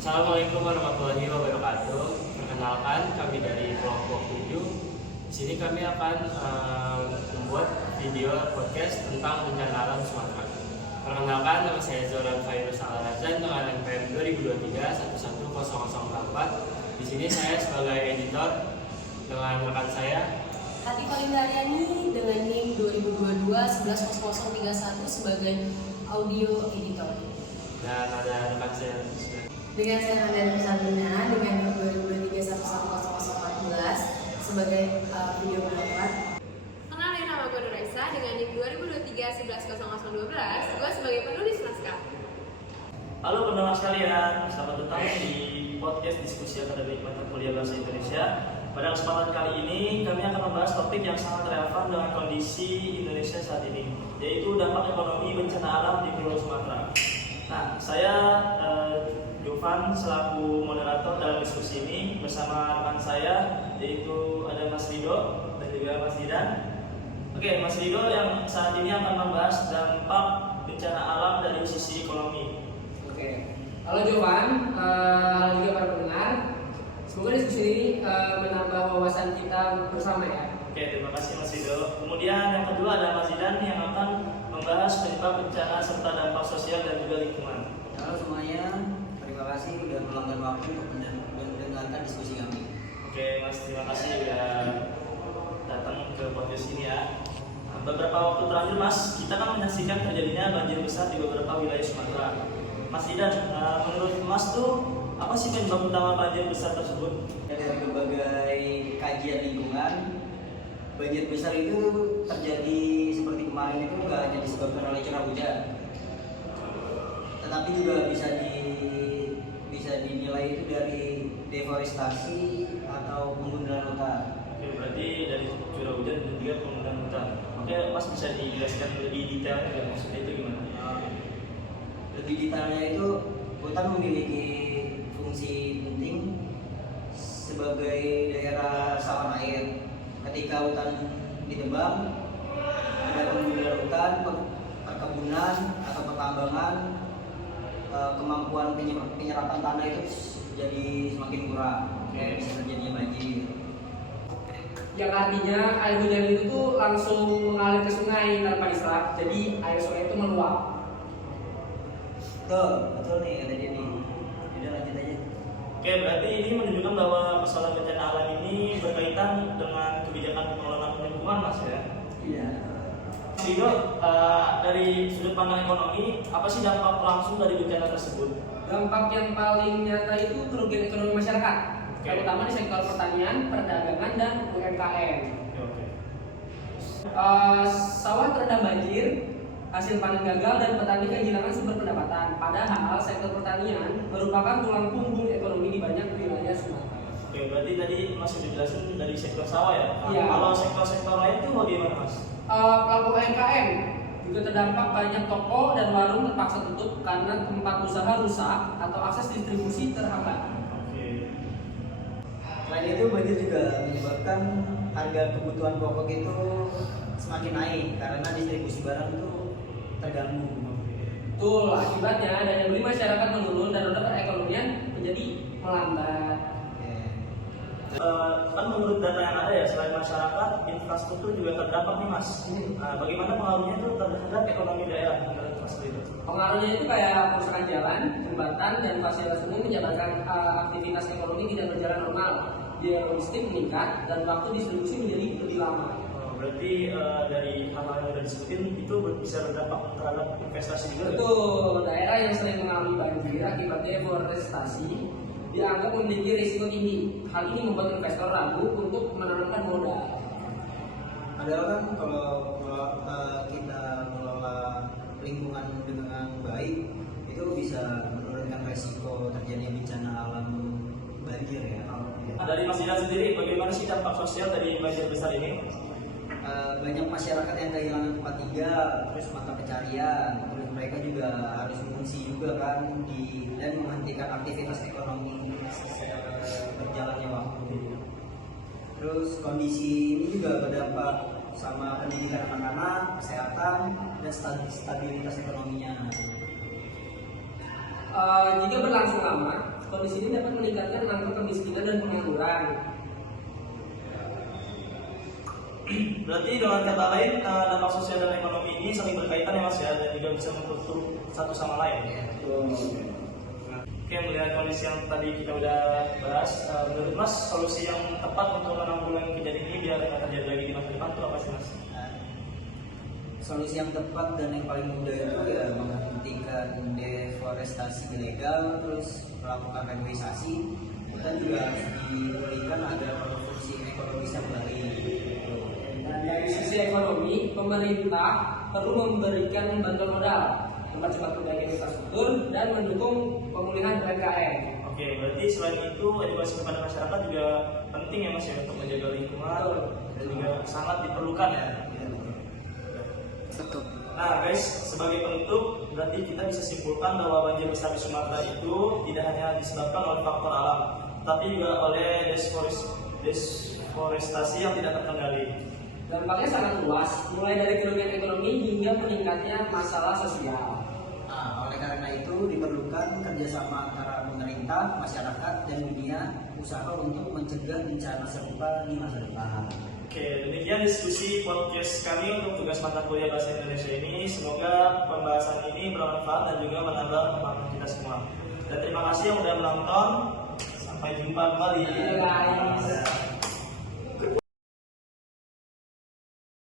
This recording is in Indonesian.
Assalamualaikum warahmatullahi wabarakatuh. Perkenalkan, kami dari kelompok 7. Di sini kami akan membuat video podcast tentang bencana alam Sumatera. Perkenalkan, nama saya Zoran Fairuz Al-Razan dengan NPM 2023-11004. Di sini saya sebagai editor dengan rekan saya Hati Falindaryani dengan NIM 2022-110031 sebagai audio editor. dan ada rekan saya Dengan saya Andana Sabina dengan NIM 2023-11014 sebagai videographer. Kenalin, nama gue Nuraisa dengan NIM 2023-110012. Gue sebagai penulis naskah. Halo pendengar sekalian, selamat datang di podcast diskusi akademik mata kuliah bahasa Indonesia. Pada kesempatan kali ini kami akan membahas topik yang sangat relevan dengan kondisi Indonesia saat ini, yaitu dampak ekonomi bencana alam di Pulau Sumatera. Nah, saya Jovan selaku moderator dalam diskusi ini bersama rekan saya, yaitu ada Mas Rido dan juga Mas Didan. Oke, Mas Rido yang saat ini akan membahas dampak bencana alam dari sisi ekonomi. Oke, halo Jovan, halo juga para pendengar. Semoga diskusi ini menambah wawasan kita bersama ya. Oke, terima kasih Mas Rido. Kemudian yang kedua ada Mas Didan yang akan membahas penyebab bencana serta dampak sosial dan juga lingkungan. Halo semuanya, terima kasih sudah meluangkan waktu untuk mendengarkan diskusi kami. Oke Mas, terima kasih sudah datang ke podcast ini ya. Nah, beberapa waktu terakhir Mas, kita kan menyaksikan terjadinya banjir besar di beberapa wilayah Sumatera. Mas Didan, menurut Mas tuh apa sih penyebab utama banjir besar tersebut? Dari berbagai kajian lingkungan, banjir besar itu terjadi seperti kemarin itu nggak hanya disebabkan oleh curah hujan, tetapi juga bisa dinilai itu dari deforestasi atau penggundulan hutan. Oke, berarti dari curah hujan dan juga penggundulan hutan. Oke, Mas bisa dijelaskan lebih detailnya nggak maksudnya itu gimana? Lebih detailnya itu hutan memiliki fungsi penting sebagai daerah sawan air. Ketika hutan ditebang, ada penggundulan hutan, perkebunan atau pertambangan, kemampuan penyerapan tanah itu jadi semakin kurang, bisa terjadinya banjir. Yang artinya air hujan itu tuh langsung mengalir ke sungai tanpa diserap, jadi air sungai itu meluap. Betul nih kata dia nih. Udah lanjut aja. Oke, berarti ini menunjukkan bahwa persoalan bencana alam ini berkaitan dengan kebijakan pengelolaan lingkungan, Mas ya. Iya. Rido, dari sudut pandang ekonomi, apa sih dampak langsung dari bencana tersebut? Dampak yang paling nyata itu kerugian ekonomi masyarakat, terutama di sektor pertanian, perdagangan, dan UMKM. Oke. Sawah terendam banjir, hasil panen gagal, dan petani kehilangan sumber pendapatan. Padahal sektor pertanian merupakan tulang punggung ekonomi di banyak wilayah Sumatera. Oke, berarti tadi Mas sudah jelasin dari sektor sawah ya. Nah, Iya. kalau sektor-sektor lain itu bagaimana, Mas? Pelaku UMKM juga terdampak, banyak toko dan warung terpaksa tutup karena tempat usaha rusak atau akses distribusi terhambat. Oke. Selain itu banjir juga menyebabkan harga kebutuhan pokok itu semakin naik karena distribusi barang itu terganggu. Betul, akibatnya daya beli masyarakat menurun dan roda perekonomian menjadi melambat. Kan menurut data yang ada ya, selain masyarakat, infrastruktur juga terdampak nih Mas. Bagaimana pengaruhnya itu terhadap ekonomi daerah menurut Mas itu? Pengaruhnya itu kayak kerusakan jalan, jembatan, dan fasilitas umum menyebabkan aktivitas ekonomi tidak berjalan normal. Biaya logistik meningkat dan waktu distribusi menjadi lebih lama. Berarti dari hal-hal yang sudah disebutin itu bisa berdampak terhadap investasi juga. Betul, daerah yang sering mengalami banjir akibat deforestasi dianggap memiliki risiko tinggi. Hal ini membuat investor ragu untuk menanamkan modal. Padahal kan kalau kita mengelola lingkungan dengan baik itu bisa menurunkan resiko terjadinya bencana alam banjir ya. Dari Mas Didan sendiri, bagaimana sih dampak sosial dari banjir besar ini? Banyak masyarakat yang kehilangan tempat tinggal, terus mata pencarian, terus mereka juga harus mengungsi juga kan dan menghentikan aktivitas ekonomi berjalannya waktu. Terus kondisi ini juga berdampak sama pendidikan anak-anak, kesehatan, dan stabilitas ekonominya. Jika berlangsung lama, kondisi ini dapat meningkatkan angka kemiskinan dan pengangguran. Berarti dengan kata lain dampak sosial dan ekonomi ini saling berkaitan ya Mas ya, dan juga bisa membentuk satu sama lain. Oke, melihat kondisi yang tadi kita udah bahas, menurut Mas solusi yang tepat untuk menanggulangi kejadian ini biar tidak terjadi lagi di masa depan itu apa sih Mas? Solusi yang tepat dan yang paling mudah itu ya menghentikan deforestasi ilegal, terus melakukan reboisasi. Kita juga harus dipulihkan agar fungsi ekonomisnya kembali. Dan dari sisi ekonomi, pemerintah perlu memberikan bantuan modal, tempat-tempat perbaikan infrastruktur, dan mendukung pemulihan UMKM. Oke, berarti selain itu edukasi kepada masyarakat juga penting ya Mas ya untuk menjaga lingkungan dan juga sangat diperlukan ya. Betul. Nah guys, sebagai penutup berarti kita bisa simpulkan bahwa banjir besar di Sumatera itu tidak hanya disebabkan oleh faktor alam, tapi juga oleh deforestasi yang tidak terkendali. Dampaknya sangat luas, mulai dari kerugian ekonomi hingga meningkatnya masalah sosial. Nah, oleh karena itu diperlukan kerjasama antara pemerintah, masyarakat, dan dunia usaha untuk mencegah bencana serupa di masa depan. Oke, demikian diskusi podcast kami untuk tugas mata kuliah Bahasa Indonesia ini. Semoga pembahasan ini bermanfaat dan juga menambah pemahaman kita semua. Dan terima kasih yang sudah menonton. Sampai jumpa kembali. Bye guys.